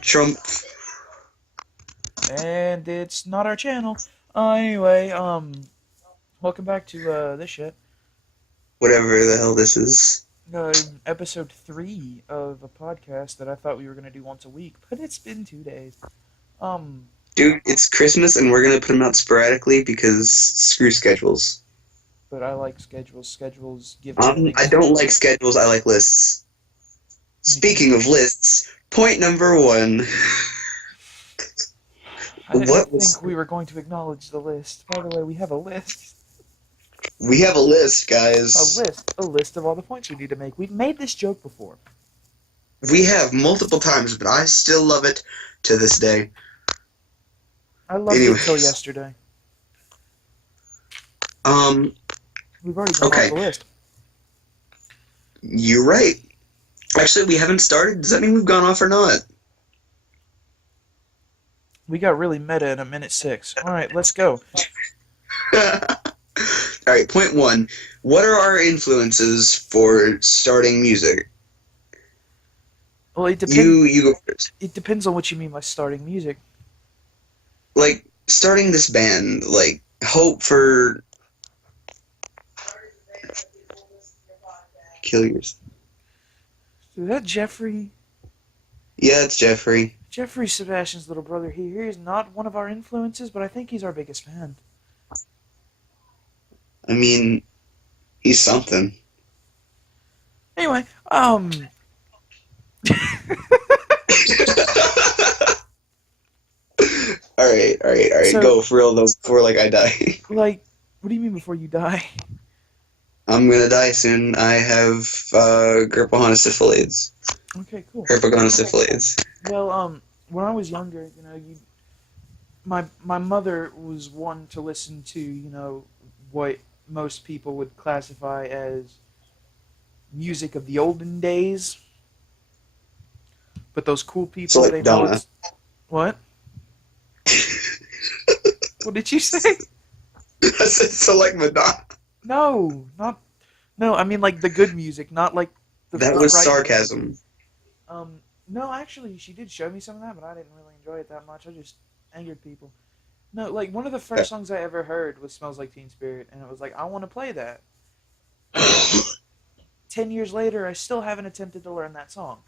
Trump. And it's not our channel. Anyway, welcome back to this shit. Whatever the hell this is. Episode 3 of a podcast that I thought we were gonna do once a week, but it's been 2 days. Um, Dude, it's Christmas and we're gonna put them out sporadically because screw schedules. but I like schedules. Schedules give me I things to don't do. like schedules, I like lists. Speaking of lists, point number one. I didn't What was... think we were going to acknowledge the list. By the way, we have a list. We have a list, A guys. list. A list of all the points we need to make. We've made this joke before. We have multiple times, but I still love it to this day. I loved it until Anyways, yesterday. um, We've already gone off okay, the list. you're right. Actually, we haven't started. Does that mean we've gone off or not? We got really meta in a minute 6. Alright, let's go. Alright, point one. What are our influences for starting music? Well, You go first. it depends on what you mean by starting music. Like, starting this band, like, hope for... Kill yours. Is that Jeffrey? Yeah, it's Jeffrey. Jeffrey's Sebastian's little brother. He is not one of our influences, but I think he's our biggest fan. I mean, he's something. Anyway, Alright, so, go for real though, before, like, I die. like, what do you mean before you die? I'm gonna die soon. I have, herpetogonosyphilis. Okay, cool. Herpetogonosyphilis. Well, when I was younger, my mother was one to listen to, what most people would classify as music of the olden days. But those cool So, people, like, they know Donna. it's what? What did you say? I said, so, like, Madonna. No, not no. I mean like the good music, not like That the was frightened sarcasm. music. No, actually, she did show me some of that, but I didn't really enjoy it that much. I just angered people. No, like one of the first songs I ever heard was "Smells Like Teen Spirit," and it was like I want to play that. And 10 years later, I still haven't attempted to learn that song.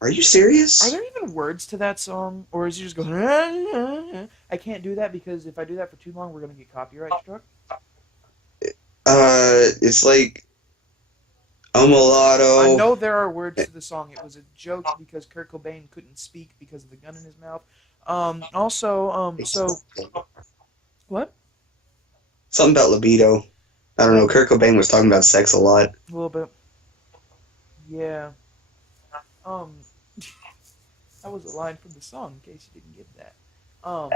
Are you Are serious? there even words to that song, or is it just going? I can't do that because if I do that for too long, we're gonna get copyright struck. It's like a I mulatto. know there are words to the song. It was a joke because Kurt Cobain couldn't speak because of the gun in his mouth. So what? Something about libido. I don't know. Kurt Cobain was talking about sex a lot. A little bit. Yeah. Um, that was a line from the song. In case you didn't get that. Um,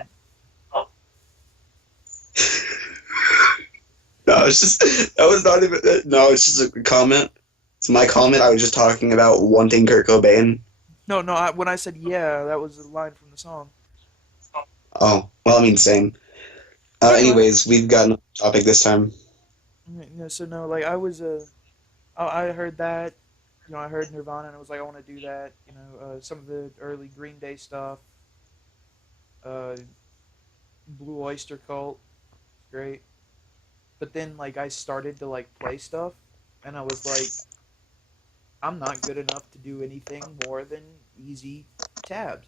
No, it's just that was not even. No, it's just a comment. It's my comment. I was just talking about wanting Kurt Cobain. no. When I said yeah, that was a line from the song. Oh, well, I mean, same. Anyway, Anyways, we've got another topic this time. no. So no, like I was I heard that. I heard Nirvana and I was like, I want to do that. Some of the early Green Day stuff. Uh, Blue Oyster Cult, great. But then like I started to like play stuff, and I was like, I'm not good enough to do anything more than easy tabs.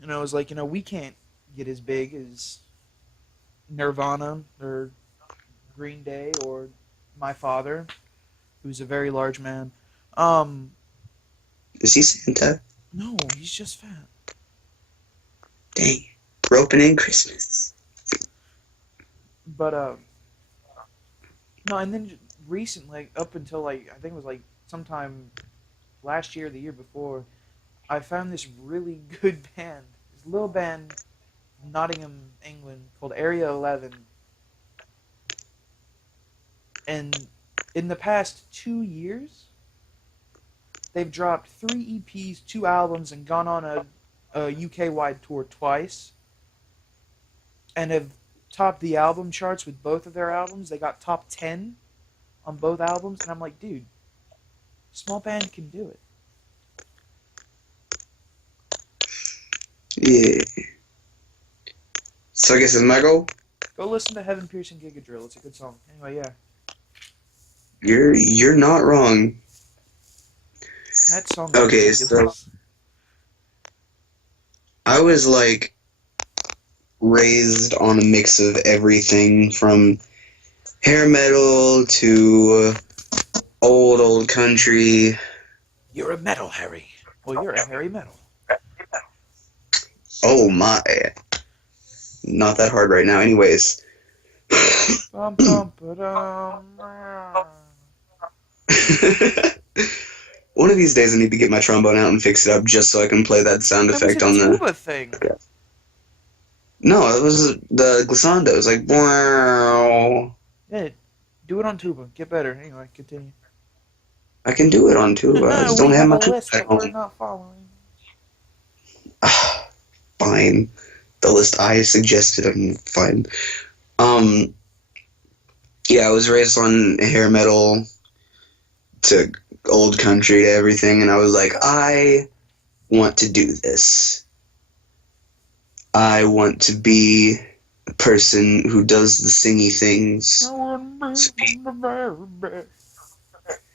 And I was like, we can't get as big as Nirvana or Green Day or my father, who's a very large man. Um, Is he Santa? no, he's just fat. Dang, roping in Christmas. But no, and then recently, up until like I think it was like sometime last year, or the year before, I found this really good band, this little band, Nottingham, England, called Area 11, and in the past 2 years, they've dropped 3 EPs, 2 albums, and gone on a UK wide tour twice, and have topped the album charts with both of their albums. They got top 10 on both albums, and I'm like, dude, Small band can do it. Yeah. So I guess it's my goal. Go listen to Heaven Piercing Giga Drill. It's a good song. Anyway, yeah. You're not wrong. That song is Okay, so ridiculous. I was like raised on a mix of everything from hair metal to old country. You're a metal Harry. Well, you're a Harry metal. Oh my. Not that hard right now, anyways. Bum, bum, ba-dum. One of these days I need to get my trombone out and fix it up just so I can play that sound effect That was on a the... tuba thing. No, it was the glissando. It was like... Wow. Yeah, do it on tuba. Get better. Anyway, continue. I can do it on tuba. I just don't We have have my a tuba list at that we're home. not following. Fine. The list I suggested, I'm fine. Yeah, I was raised on hair metal to old country to everything, and I was like, I want to do this. I want to be a person who does the singy things.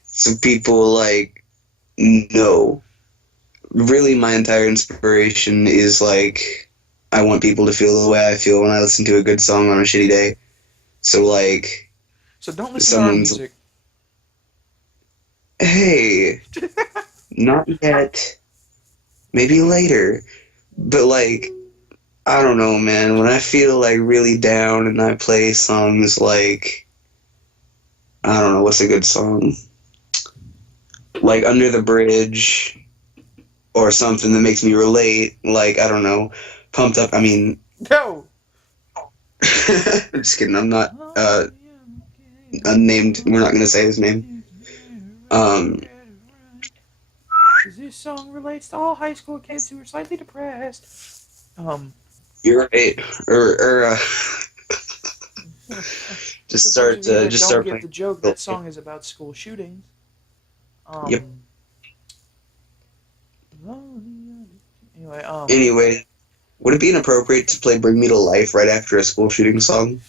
So people like, no. Really, my entire inspiration is like, I want people to feel the way I feel when I listen to a good song on a shitty day. So like, So don't listen to our someone's, music. hey, not yet. Maybe later. But like, I don't know, man. When I feel like really down and I play songs like, I don't know, what's a good song? Like Under the Bridge or something that makes me relate. Like, I don't know, Pumped Up. I mean, No. I'm just kidding. I'm not unnamed. We're not going to say his name. This song relates to all high school kids who are slightly depressed. You're right. Or just start Don't get playing. the joke. That song is about school shootings. Yep. Anyway, would it be inappropriate to play "Bring Me to Life" right after a school shooting song?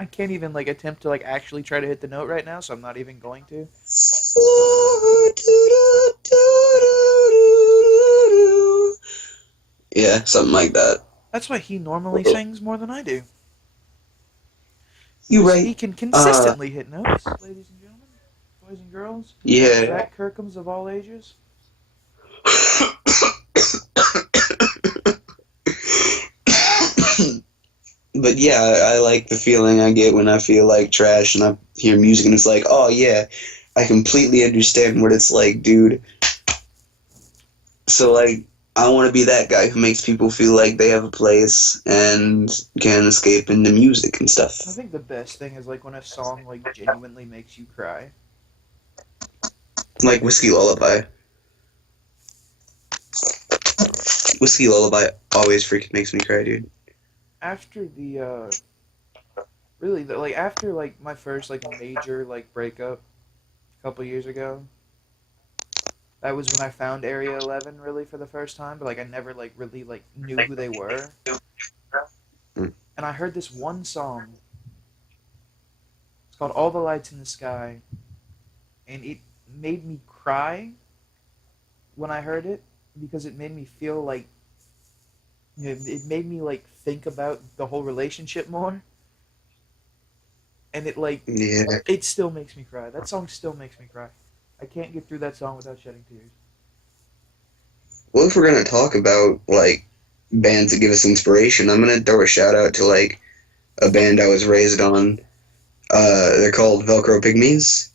I can't even like attempt to like actually try to hit the note right now, so I'm not even going to. Yeah, something like that. That's why he normally sings more than I do. You right. He can consistently hit notes, ladies and gentlemen, boys and girls. Yeah. Zach Kirkhams of all ages. But yeah, I like the feeling I get when I feel like trash and I hear music and it's like, oh yeah, I completely understand what it's like, dude. So like, I want to be that guy who makes people feel like they have a place and can escape into music and stuff. I think the best thing is like when a song like genuinely makes you cry. Like Whiskey Lullaby. Whiskey Lullaby always freaking makes me cry, dude. After the really like after like my first like major like breakup a couple years ago, that was when I found Area 11 really for the first time, but like I never like really like knew who they were. And I heard this one song. It's called All the Lights in the Sky, and it made me cry when I heard it because it made me feel like it made me like think about the whole relationship more, and it like it still makes me cry. That song still makes me cry. I can't get through that song without shedding tears. Well, if we're gonna talk about like bands that give us inspiration, I'm gonna throw a shout out to like a band I was raised on. They're called Velcro Pygmies.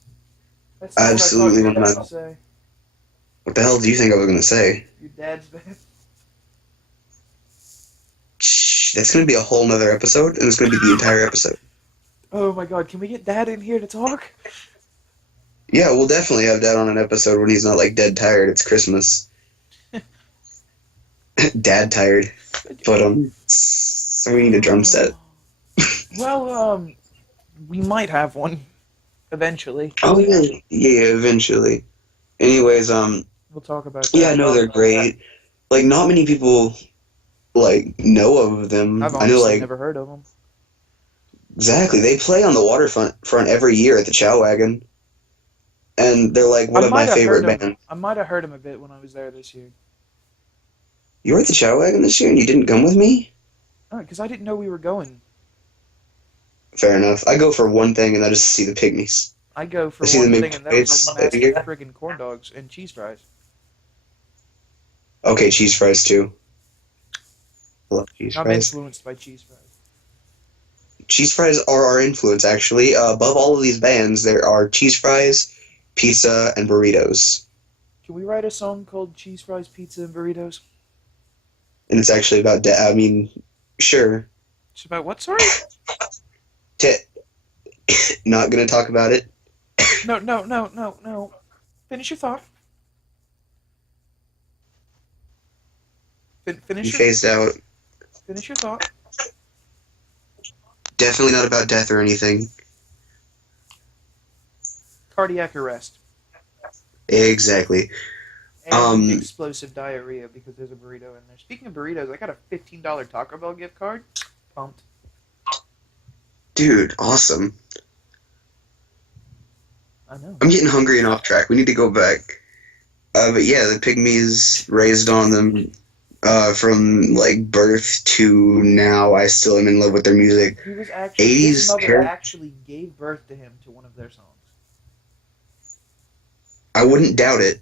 That's not Absolutely what I one thought of you were my. gonna say. What the hell do you think I was gonna say? Your dad's band. Shh, that's gonna be a whole nother episode, and it's gonna be the entire episode. Oh my god, can we get Dad in here to talk? Yeah, we'll definitely have Dad on an episode when he's not like dead tired. It's Christmas. Dad tired, but so we need a drum set. Well, We might have one eventually. Oh yeah, yeah, eventually. Anyways, We'll talk about yeah, I that. know they're great. Like, not many people like know of them. I've I know, honestly like, never heard of them. exactly. They play on the waterfront every year at the Chow Wagon, and they're like I one of my might have heard favorite them. bands. I might have heard them a bit when I was there this year. You were at the Chow Wagon this year, and you didn't come with me? Because I didn't know we were going. Fair enough. I go for one thing, and that is to see the Pygmies. I go I for see them one maybe thing, and that was twice just every massive year. friggin' corn dogs and cheese fries. Okay, cheese fries too. I love cheese I'm fries. influenced by cheese fries. Cheese fries are our influence, actually. Above all of these bands, there are cheese fries, pizza, and burritos. Can we write a song called Cheese Fries, Pizza, and Burritos? And it's actually about, I mean, sure. It's about what, sorry? T- Not gonna talk about it. No. Finish your thought. You phased out. Finish your thought. Definitely not about death or anything. Cardiac arrest. Exactly. And explosive diarrhea because there's a burrito in there. Speaking of burritos, I got a $15 Taco Bell gift card. Pumped. Dude, awesome. I know. I'm getting hungry and off track. We need to go back. But yeah, the Pygmies raised on them from like birth to now. I still am in love with their music. He was actually, 80s his mother actually gave birth to him to one of their songs. I wouldn't doubt it.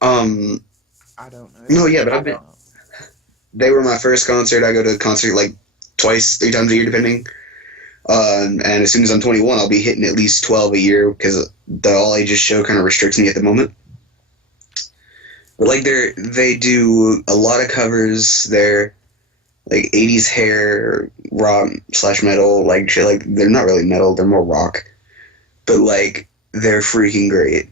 I don't know. No, yeah, but they were my first concert. I go to a concert like twice, 3 times a year, depending. And as soon as I'm 21, I'll be hitting at least 12 a year because the all ages show kind of restricts me at the moment. But like they do a lot of covers. They're like 80s hair, rock / metal, like shit. Like they're not really metal. They're more rock. But like they're freaking great.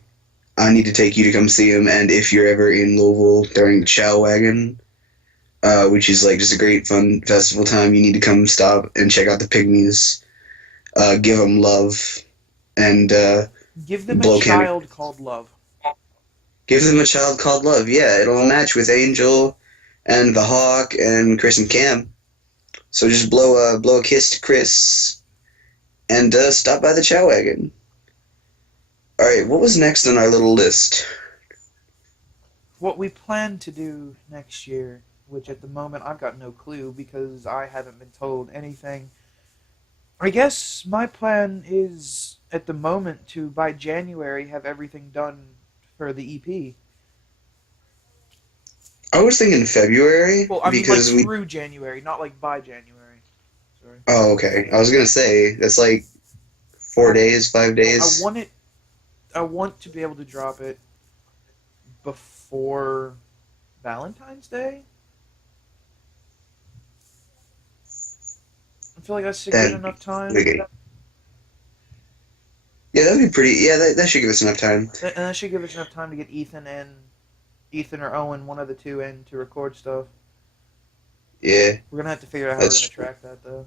I need to take you to come see them. And if you're ever in Louisville during the Chow Wagon, which is like just a great fun festival time, you need to come stop and check out the Pygmies. Give them love and give them a child called love. Give them a child called love. Yeah, it'll match with Angel and the Hawk and Chris and Cam. So just blow a kiss to Chris and stop by the Chow Wagon. All right, what was next on our little list? What we plan to do next year, which at the moment I've got no clue because I haven't been told anything. I guess my plan is at the moment to by January have everything done for the EP. I was thinking February. Well, I mean like through January, not like by January. Sorry. Oh, okay. I was gonna say that's like 4 days, 5 days. I want to be able to drop it before Valentine's Day. I feel like that's a good enough time. Okay. Yeah, that'd be pretty. Yeah, that should give us enough time. And that should give us enough time to get Ethan or Owen, one of the two, in to record stuff. Yeah. We're gonna have to figure out how we're gonna track that though.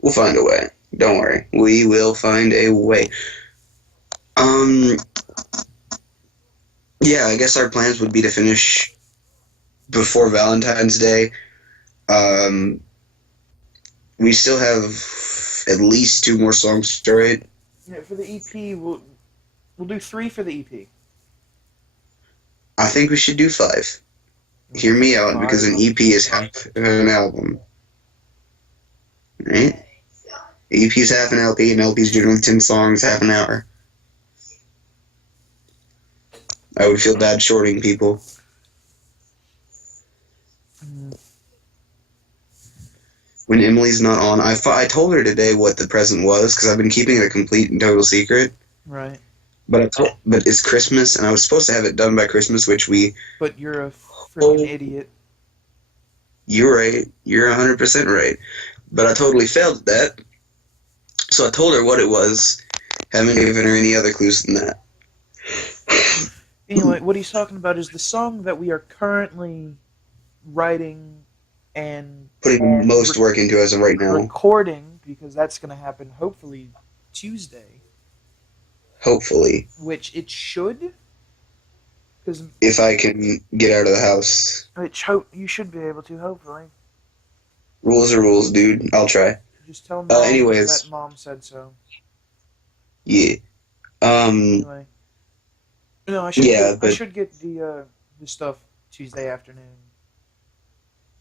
We'll find a way. Don't worry. We will find a way. Yeah, I guess our plans would be to finish before Valentine's Day. We still have at least 2 more songs to write. Yeah, for the EP, we'll do 3 for the EP. I think we should do 5. Hear me out, because an EP is half an album. Right? EP is half an LP, and LP is generally 10 songs, half an hour. I would feel bad shorting people. When Emily's not on, I told her today what the present was, because I've been keeping it a complete and total secret. Right. But it's Christmas, and I was supposed to have it done by Christmas, which we... But you're a freaking idiot. You're right. You're 100% right. But I totally failed at that. So I told her what it was. Haven't given her any other clues than that. Anyway, what he's talking about is the song that we are currently writing and Putting most work into as of right now. recording, because that's going to happen hopefully Tuesday, Hopefully. which it should, because If I can get out of the house. you should be able to, hopefully. Rules are rules, dude. I'll try. Just tell mom that Anyways. mom said so. Yeah. Anyway, no, Yeah, I but should get the stuff Tuesday afternoon.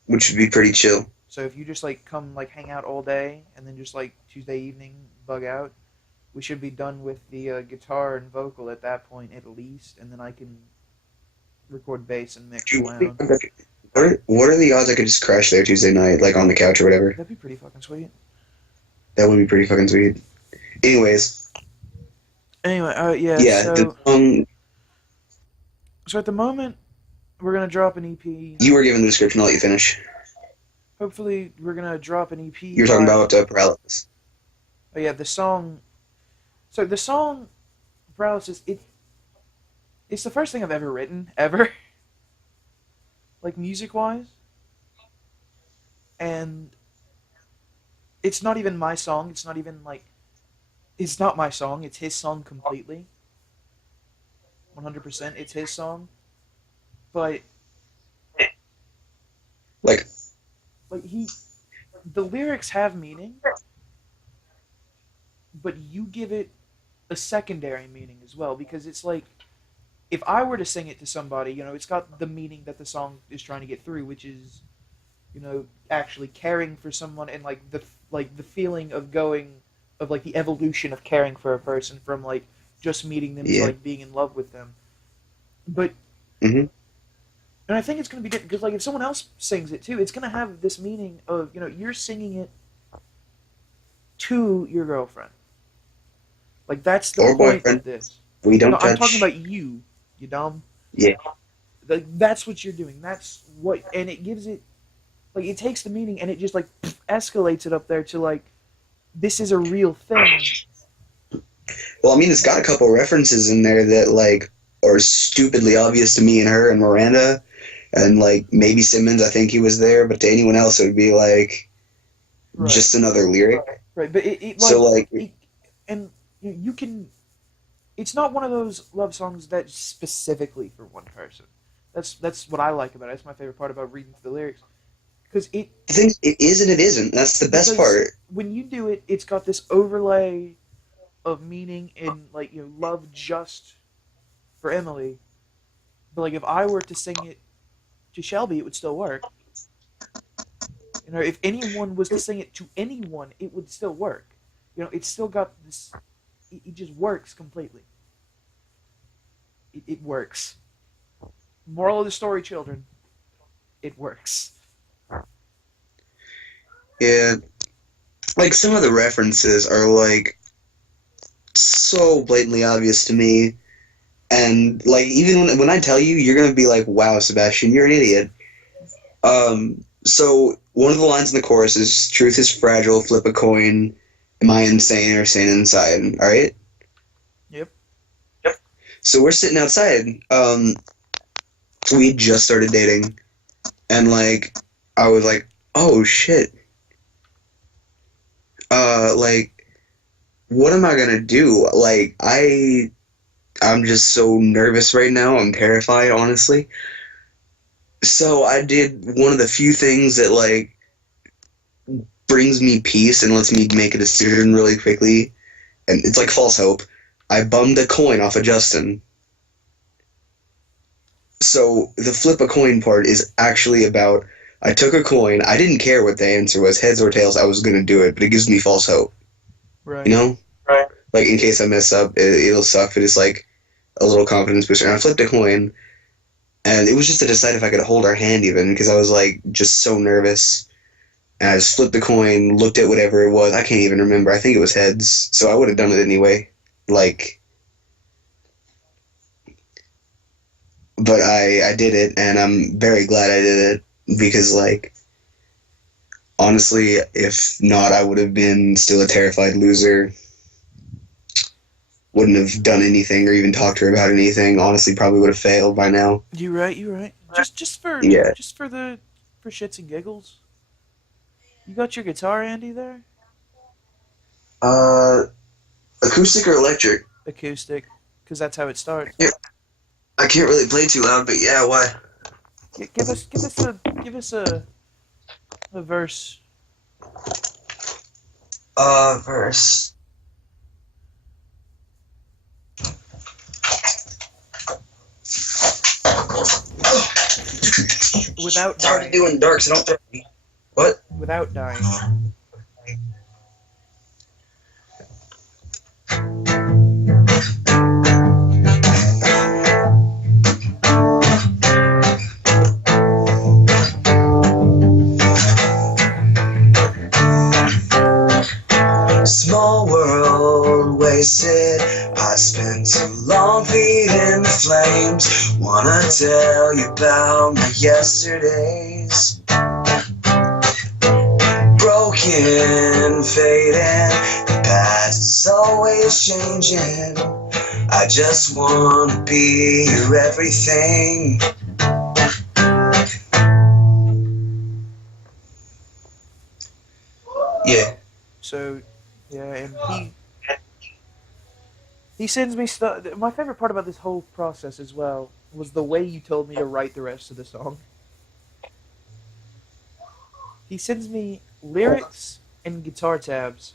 which would be pretty chill. So if you just like come like hang out all day and then just like Tuesday evening bug out, we should be done with the guitar and vocal at that point at least, and then I can record bass and mix Dude, on my own. what are the odds I could just crash there Tuesday night, like on the couch or whatever? That'd be pretty fucking sweet. That would be pretty fucking sweet. Anyways. Anyway, yeah. Yeah, So at the moment, we're gonna drop an EP. you were given the description. I'll let you finish. Hopefully, we're gonna drop an EP. You were talking about paralysis. Oh yeah, the song. So the song, Paralysis. It's the first thing I've ever written ever. Like music wise. And it's not even my song. It's not even like. It's not my song. It's his song completely. 100%. It's his song. But Like, the lyrics have meaning, but you give it a secondary meaning as well, because it's like, if I were to sing it to somebody, it's got the meaning that the song is trying to get through, which is, actually caring for someone, and like the feeling of like the evolution of caring for a person from like just meeting them to like being in love with them. But mm-hmm. and I think it's going to be different, because like if someone else sings it too, it's going to have this meaning of, you're singing it to your girlfriend. Like that's the or point boyfriend. of this. We don't No, touch. I'm talking about you dumb. Yeah. Like that's what you're doing. That's what, and it gives it, like it takes the meaning and it just like escalates it up there to like, this is a real thing. Well, I mean, it's got a couple references in there that like are stupidly obvious to me and her and Miranda, and like maybe Simmons. I think he was there, but to anyone else, it would be like just another lyric. Right, but it like, so like, and you can. It's not one of those love songs that's specifically for one person. That's what I like about it. That's my favorite part about reading through the lyrics, because it is and it isn't. That's the best part. When you do it, it's got this overlay of meaning and like love just for Emily. But like if I were to sing it to Shelby, it would still work. If anyone was to sing it to anyone, it would still work. It's still got this. It just works completely. It works. Moral of the story, children. It works. Yeah, like some of the references are like so blatantly obvious to me, and like even when I tell you, you're gonna be like, "Wow, Sebastian, you're an idiot." So one of the lines in the chorus is, "Truth is fragile, flip a coin. Am I insane or sane inside?" All right. Yep. So we're sitting outside. We just started dating, and like I was like, "Oh shit." Like, what am I gonna do? Like, I'm just so nervous right now. I'm terrified, honestly. So I did one of the few things that like brings me peace and lets me make a decision really quickly, and it's like false hope. I bummed a coin off of Justin. So the flip a coin part is actually about, I took a coin, I didn't care what the answer was, heads or tails, I was going to do it, but it gives me false hope. Right. You know? Right. Like, in case I mess up, it'll suck, but it's like a little confidence booster. And I flipped a coin, and it was just to decide if I could hold our hand even, because I was like just so nervous. And I just flipped the coin, looked at whatever it was, I can't even remember, I think it was heads, so I would have done it anyway. Like, but I did it, and I'm very glad I did it, because, like, honestly, if not, I would have been still a terrified loser. Wouldn't have done anything or even talked to her about anything. Honestly, probably would have failed by now. You're right. Just for yeah. for shits and giggles. You got your guitar, Andy, there? Uh, acoustic or electric? Acoustic, because that's how it starts. Yeah, I can't really play too loud, but yeah, why? Give us a verse. Verse. Without It's hard to dying. do in dark, so don't throw me. What? Without dying. Small world wasted. I spent too long feeding the flames. Wanna tell you about my yesterdays. Broken, fading. The past is always changing. I just wanna be your everything. Yeah. So, yeah, and he sends me stuff. My favorite part about this whole process as well was the way you told me to write the rest of the song. He sends me lyrics and guitar tabs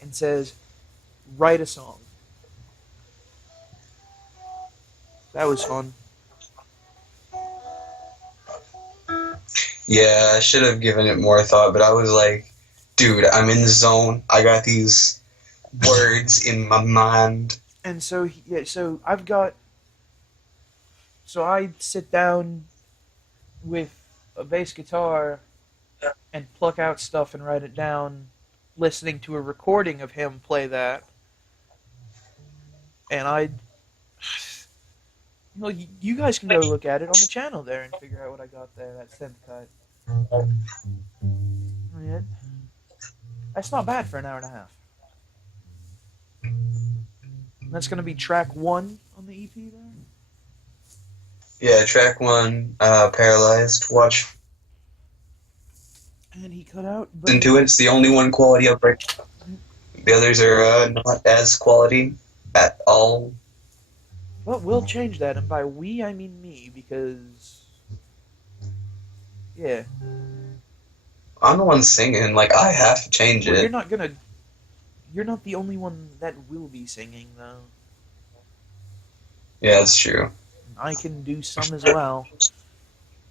and says, "Write a song." That was fun. Yeah, I should have given it more thought, but I was like, dude, I'm in the zone. I got these words in my mind. And so, yeah, so I sit down with a bass guitar and pluck out stuff and write it down, listening to a recording of him play that. And you guys can go look at it on the channel there and figure out what I got there, that synth cut. Yeah. That's not bad for an hour and a half. And that's going to be track 1 on the EP there? Yeah, track 1, Paralyzed. Watch And he cut out... into it. It's the only one quality upright. The others are not as quality at all. But we'll change that, and by we, I mean me, because... Yeah. I'm the one singing. Like, I have to change Well, it. You're not the only one that will be singing, though. Yeah, that's true. I can do some as well.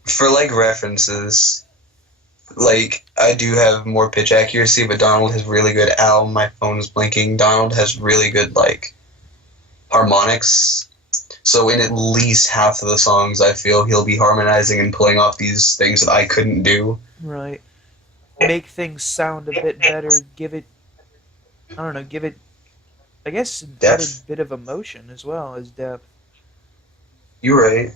For, like, references, like, I do have more pitch accuracy, but Donald has really good... Ow, my phone's blinking. Donald has really good, like, harmonics. So in at least half of the songs, I feel he'll be harmonizing and pulling off these things that I couldn't do. Right. Make things sound a bit better. Give it, I don't know, I guess, add a bit of emotion as well as depth. You're right.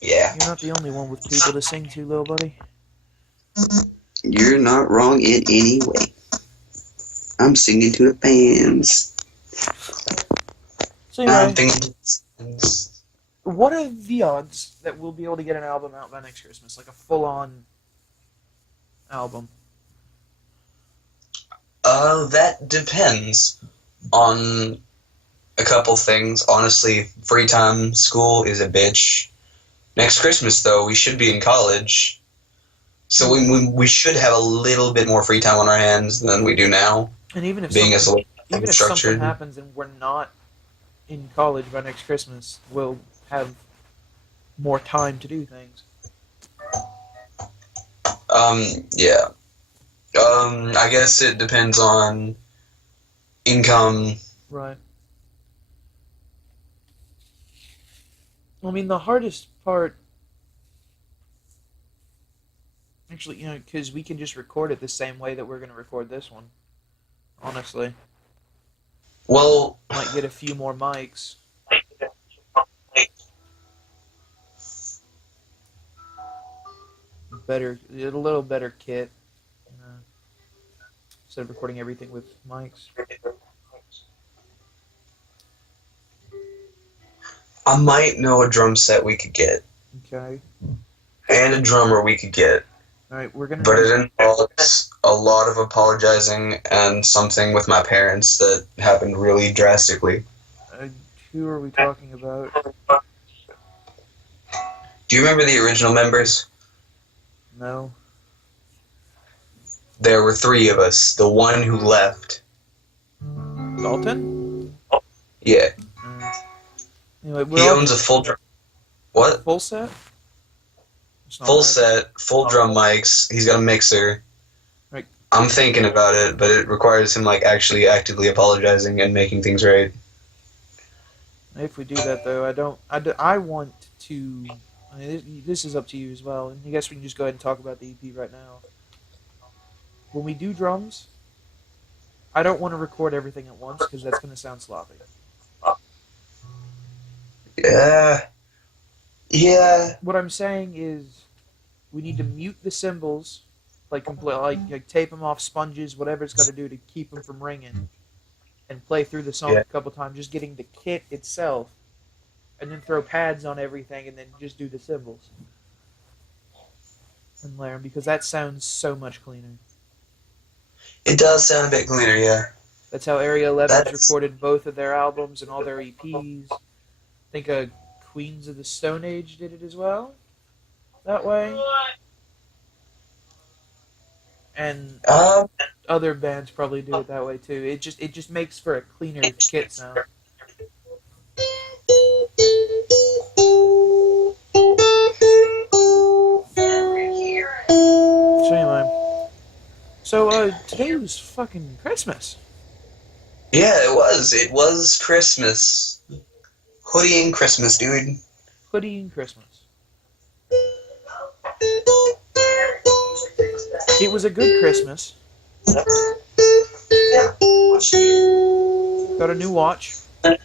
Yeah. You're not the only one with people to sing to, little buddy. You're not wrong in any way. I'm singing to the fans. So anyway, what are the odds that we'll be able to get an album out by next Christmas? Like a full-on album? That depends on a couple things. Honestly, free time, school is a bitch. Next Christmas, though, we should be in college. So we should have a little bit more free time on our hands than we do now. And even if being something happens and we're not in college by next Christmas, we'll have more time to do things. Yeah. I guess it depends on income. Right. I mean, the hardest part, actually, because we can just record it the same way that we're going to record this one, honestly. Well... Might get a few more mics. A little better kit. Instead of recording everything with mics. I might know a drum set we could get. Okay. and a drummer we could get. All right, we're gonna But do. it involves a lot of apologizing and something with my parents that happened really drastically. Uh, who are we talking about? Do you remember the original members? No. There were three of us. The one who left. Dalton? Yeah. Anyway, He owns a full drum. What? full set? It's not Full bad. set, full drum mics. He's got a mixer. Right. I'm thinking about it, but it requires him like actually actively apologizing and making things right. If we do that, though, I want to. I mean, this is up to you as well, and I guess we can just go ahead and talk about the EP right now. When we do drums, I don't want to record everything at once because that's going to sound sloppy. Yeah. Yeah. What I'm saying is, we need to mute the cymbals, like tape them off sponges, whatever it's got to do to keep them from ringing, and play through the song a couple times, just getting the kit itself, and then throw pads on everything, and then just do the cymbals and layer them, because that sounds so much cleaner. It does sound a bit cleaner, yeah. That's how Area 11's recorded both of their albums and all their EPs. I think Queens of the Stone Age did it as well, that way. And other bands probably do it that way too. It just makes for a cleaner kit sound. So anyway, today was fucking Christmas. Yeah, it was. It was Christmas. Hoodie and Christmas, dude. Hoodie and Christmas. It was a good Christmas. Got a new watch for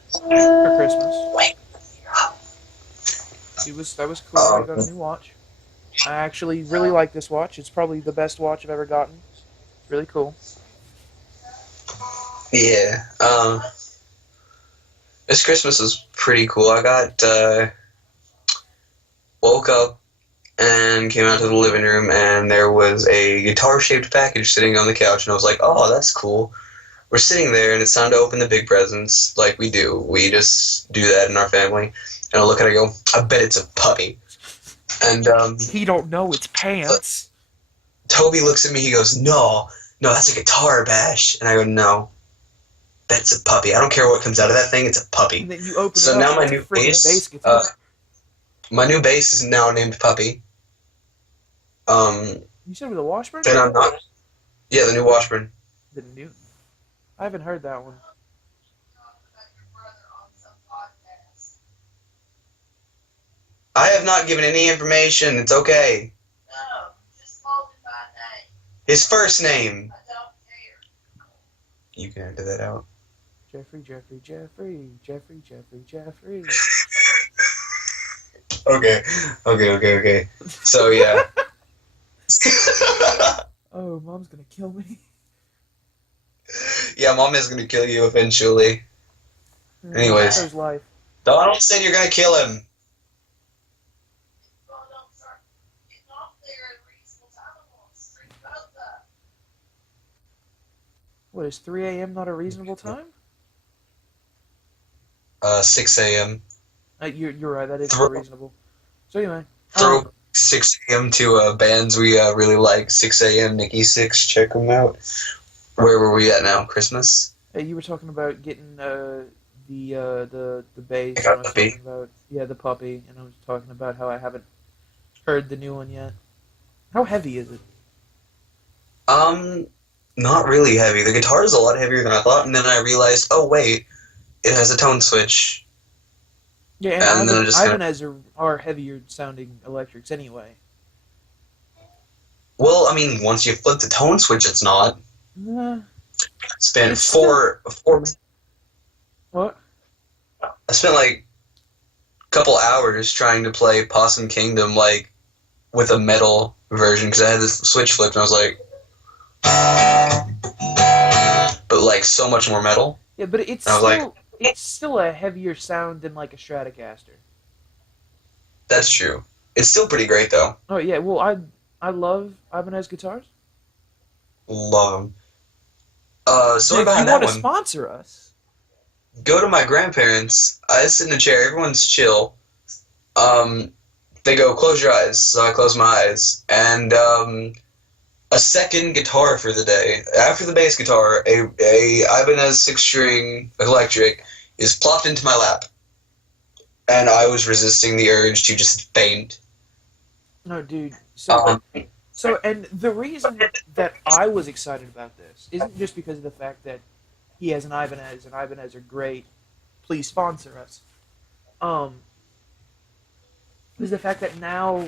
Christmas. That was cool. I got a new watch. I actually really like this watch. It's probably the best watch I've ever gotten. It's really cool. Yeah. This Christmas was pretty cool. I got woke up and came out to the living room, and there was a guitar-shaped package sitting on the couch, and I was like, oh, that's cool. We're sitting there, and it's time to open the big presents, like we do. We just do that in our family. And I look at it and I go, I bet it's a puppy. And he don't know it's pants. Toby looks at me, he goes, no, that's a guitar bash. And I go, no, that's a puppy. I don't care what comes out of that thing, it's a puppy. And then you open so it up, now my new bass guitar. My new bass is now named Puppy. You said with a Washburn? And I'm not. Yeah, the new Washburn. The new. I haven't heard that one. I have not given any information. It's okay. No, just call him by name. His first name. I don't care. You can edit that out. Jeffrey. Okay. So, yeah. Oh, Mom's gonna kill me. Yeah, Mom is going to kill you eventually. Anyways. There's life. Donald said you're going to kill him. What, is 3 a.m. not a reasonable time? 6 a.m. You're right, that is reasonable. So anyway. Throw 6 a.m. to bands we really like. 6 a.m. Nikki 6, check them out. Where were we at now? Christmas? Hey, you were talking about getting the bass. I got the puppy. The puppy, and I was talking about how I haven't heard the new one yet. How heavy is it? Not really heavy. The guitar is a lot heavier than I thought, and then I realized, oh wait, it has a tone switch. Yeah, and Ivan has are heavier sounding electrics anyway. Well, I mean, once you flip the tone switch, it's not. Spent four. What? I spent like a couple hours trying to play Possum Kingdom like with a metal version because I had this switch flipped and I was like, but like so much more metal. Yeah, but it's still a heavier sound than like a Stratocaster. That's true. It's still pretty great though. Oh yeah, well I love Ibanez guitars. Love 'em. Story If you behind want that to one. sponsor us, Go to my grandparents. I sit in a chair. Everyone's chill. Um, they go, close your eyes. So I close my eyes. And a second guitar for the day. After the bass guitar, a Ibanez 6-string electric is plopped into my lap. And I was resisting the urge to just faint. no, dude. So, and the reason that I was excited about this isn't just because of the fact that he has an Ibanez and Ibanez are great. Please sponsor us. Is the fact that now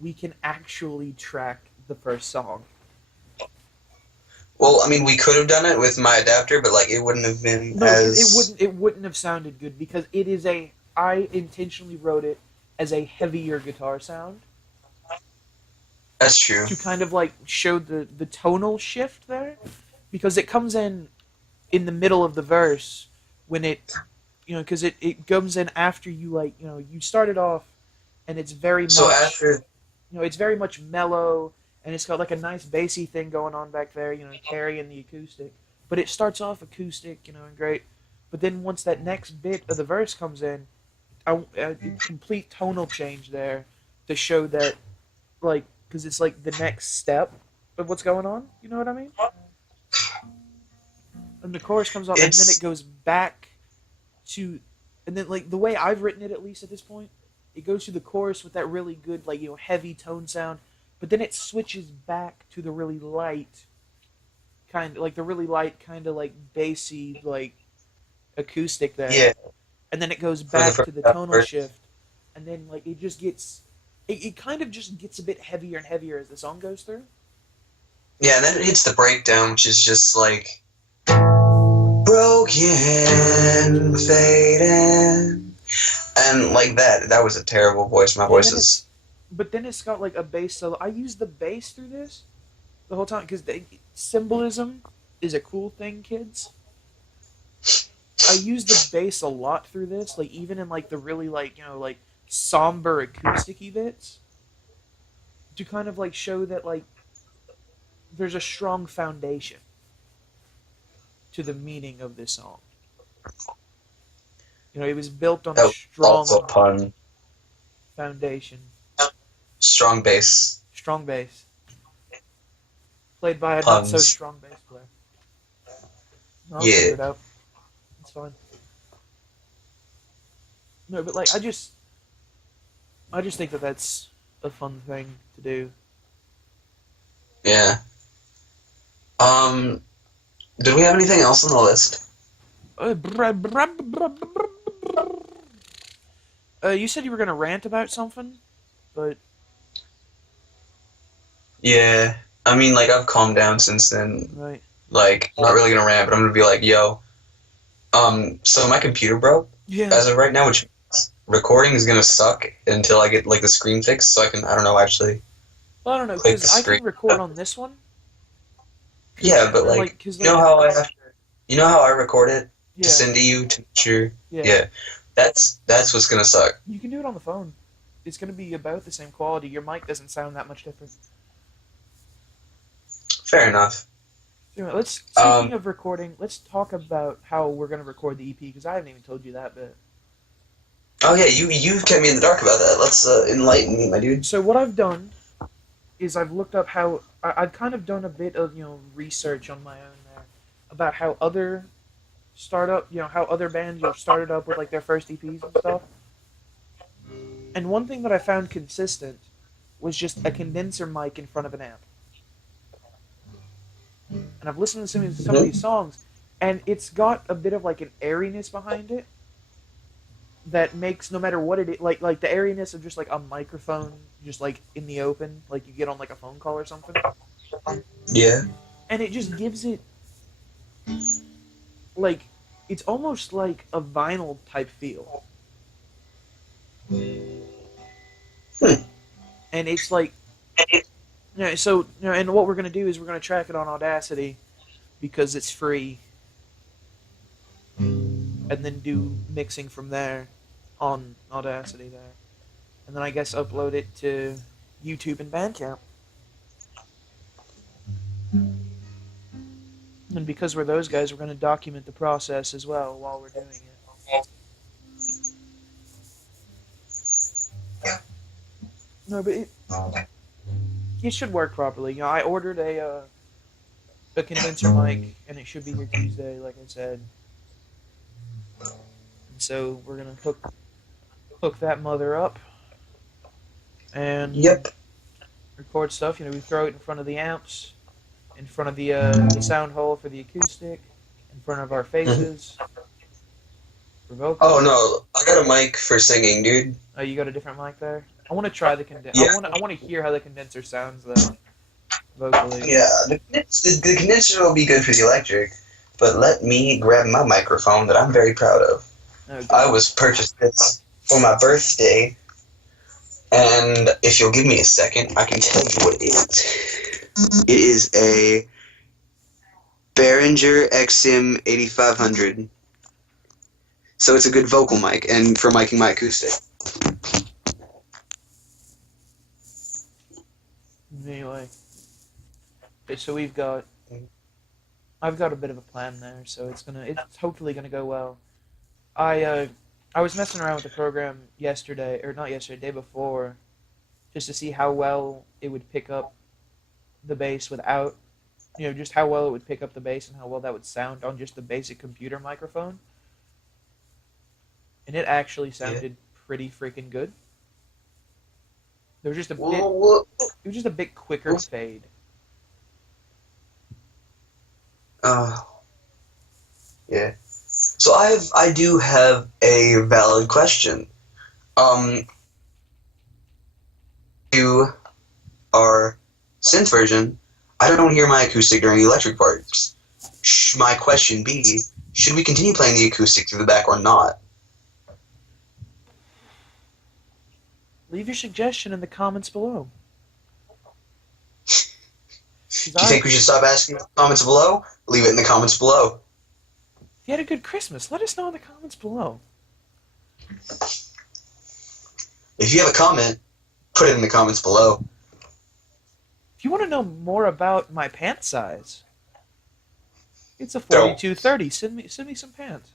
we can actually track the first song. Well, I mean, we could have done it with my adapter, but like it wouldn't have been No, as. it wouldn't have sounded good because it is a. I intentionally wrote it as a heavier guitar sound That's true. to kind of like show the tonal shift there, because it comes in the middle of the verse when it, because it comes in after you like you started off, and it's very So much after. it's very much mellow, and it's got like a nice bassy thing going on back there, carrying the acoustic. But it starts off acoustic, and great. But then once that next bit of the verse comes in, a complete tonal change there to show that, like, because it's like the next step of what's going on. You know what I mean? And the chorus comes up, and then it goes back to, and then like the way I've written it, at least at this point, it goes to the chorus with that really good like heavy tone sound, but then it switches back to the really light kind of like bassy like acoustic there. Yeah. And then it goes For the back first to the half tonal verse. shift, and then like it just gets it kind of just gets a bit heavier and heavier as the song goes through. Yeah, and then it hits the breakdown, which is just like. Broken, fading. And like that was a terrible voice. My voice is. But then it's got like a bass solo. I use the bass through this the whole time because symbolism is a cool thing, kids. I use the bass a lot through this, like even in like the really like like somber acoustic bits, to kind of like show that like there's a strong foundation to the meaning of this song. It was built on That a was strong also pun. foundation. Strong bass. Strong bass. Played by a Puns. not so strong bass player. I'll Yeah. figure it out. It's fine. No, but like I just think that that's a fun thing to do. Yeah. Did we have anything else on the list? You said you were gonna rant about something, but Yeah. I mean, like, I've calmed down since then. right. Like, I'm not really gonna rant, but I'm gonna be like, yo. So my computer broke Yeah. as of right now, which means recording is gonna suck until I get, like, the screen fixed, so I can, I don't know, actually. Well, I don't know, click because the I screen. can record on this one. Yeah, but, like, cause, you know how I have to, you know how I record it yeah, to send to you to make sure? yeah, Yeah. That's what's gonna suck. You can do it on the phone. It's gonna be about the same quality. Your mic doesn't sound that much different. Fair enough. Anyway, speaking of recording, let's talk about how we're gonna record the EP, because I haven't even told you that bit. Oh yeah, you kept me in the dark about that. Let's enlighten me, my dude. So what I've done is I've looked up how I've kind of done a bit of research on my own there about how other how other bands started up with like their first EPs and stuff. And one thing that I found consistent was just a condenser mic in front of an amp. And I've listened to some of these songs, and it's got a bit of like an airiness behind it that makes, no matter what it is, like the airiness of just like a microphone just like in the open, like you get on like a phone call or something. Yeah. And it just gives it like, it's almost like a vinyl type feel. And it's like, so and what we're gonna do is we're gonna track it on Audacity because it's free, and then do mixing from there on Audacity there, and then I guess upload it to YouTube and Bandcamp. And because we're those guys, we're going to document the process as well while we're doing it. No, but it should work properly. You know, I ordered a condenser mic, and it should be here Tuesday, like I said. And so we're gonna hook that mother up and record stuff. You know, we throw it in front of the amps, in front of the sound hole for the acoustic, in front of our faces. For vocals. Oh no, I got a mic for singing, dude. Oh, you got a different mic there? I want to try the condenser. Yeah. I want to hear how the condenser sounds though, vocally. Yeah, the condenser will be good for the electric, but let me grab my microphone that I'm very proud of. Okay. I was purchased this for my birthday, and if you'll give me a second, I can tell you what it is. It is a Behringer XM 8500. So it's a good vocal mic, and for miking my acoustic. Anyway, okay, so I've got a bit of a plan there, so it's hopefully gonna go well. I was messing around with the program day before, just to see how well it would pick up the bass without, just how well it would pick up the bass and how well that would sound on just the basic computer microphone. And it actually sounded pretty freaking good. There was just a bit quicker fade. Yeah. So I do have a valid question. To our synth version, I don't hear my acoustic during the electric parts. My question be, should we continue playing the acoustic through the back or not? Leave your suggestion in the comments below. Do you think we should stop asking in the comments below? Leave it in the comments below. If you had a good Christmas, let us know in the comments below. If you have a comment, put it in the comments below. If you want to know more about my pant size, it's a 42-30. Send me some pants.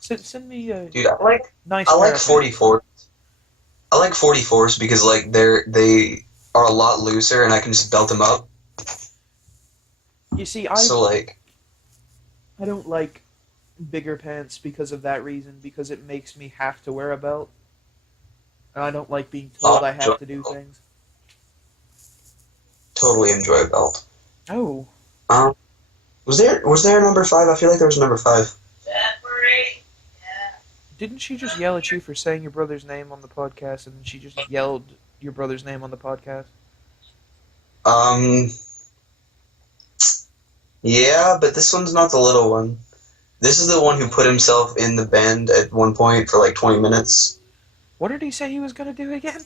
Send me a Dude, I like nice. I like 44s. I like 44s because like they are a lot looser and I can just belt them up. You see, I don't like bigger pants because of that reason, because it makes me have to wear a belt. And I don't like being told I have to do things. Totally enjoy a belt. Oh. Was there a number 5? I feel like there was a number 5. Didn't she just yell at you for saying your brother's name on the podcast, and then she just yelled your brother's name on the podcast? Yeah, but this one's not the little one. This is the one who put himself in the band at one point for like 20 minutes. What did he say he was going to do again?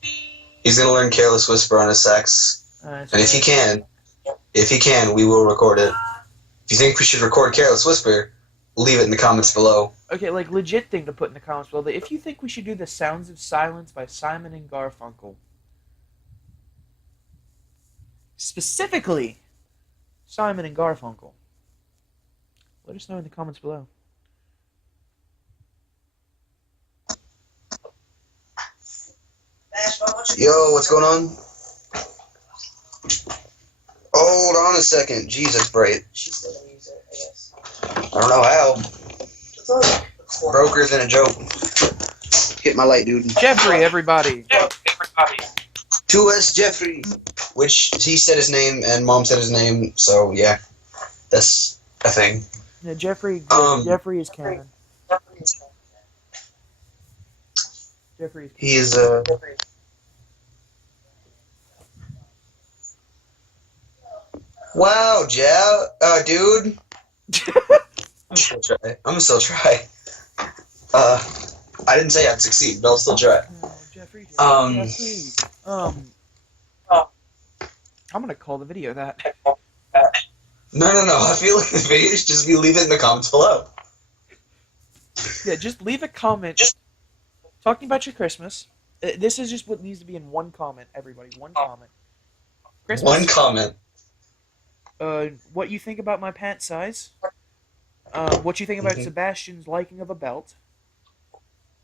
He's going to learn Careless Whisper on his sax. And if he can, we will record it. If you think we should record Careless Whisper, leave it in the comments below. Okay, like legit thing to put in the comments below. If you think we should do The Sounds of Silence by Simon and Garfunkel. Specifically, Simon and Garfunkel. Let us know in the comments below. Yo, what's going on? Hold on a second. Jesus, bright. I don't know how. Broker than a joke. Hit my light, dude. Jeffrey, everybody. 2S Jeffrey. Which he said his name and Mom said his name, so yeah. That's a thing. Yeah, Jeffrey is canon. Jeffrey is canon. He is Wow, dude. I'm gonna still try. I didn't say I'd succeed, but I'll still try. Jeffrey. I'm gonna call the video that. No. I feel like the video should just be leave it in the comments below. Yeah, just leave a comment talking about your Christmas. This is just what needs to be in one comment, everybody. One comment. One Christmas. comment. What you think about my pant size? What you think about Mhm. Sebastian's liking of a belt?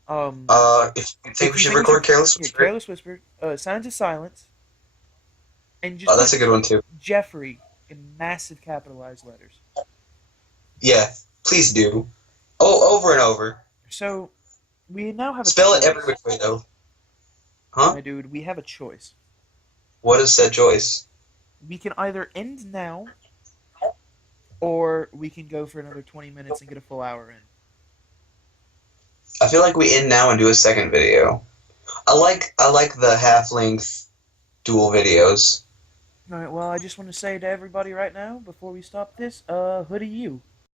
Um, If you think if we you should think we record should, Careless yeah, Whisper, Careless Whisper. Signs of Silence, and just that's put a good one too. Jeffrey in massive capitalized letters. Yeah, please do. Oh, over and over. So we now have a Spell it every choice, which way though. Huh? my dude. We have a choice. What is said choice? We can either end now, or we can go for another 20 minutes and get a full hour in. I feel like we end now and do a second video. I like the half length dual videos. All right. Well, I just want to say to everybody right now, before we stop this, hoodie you.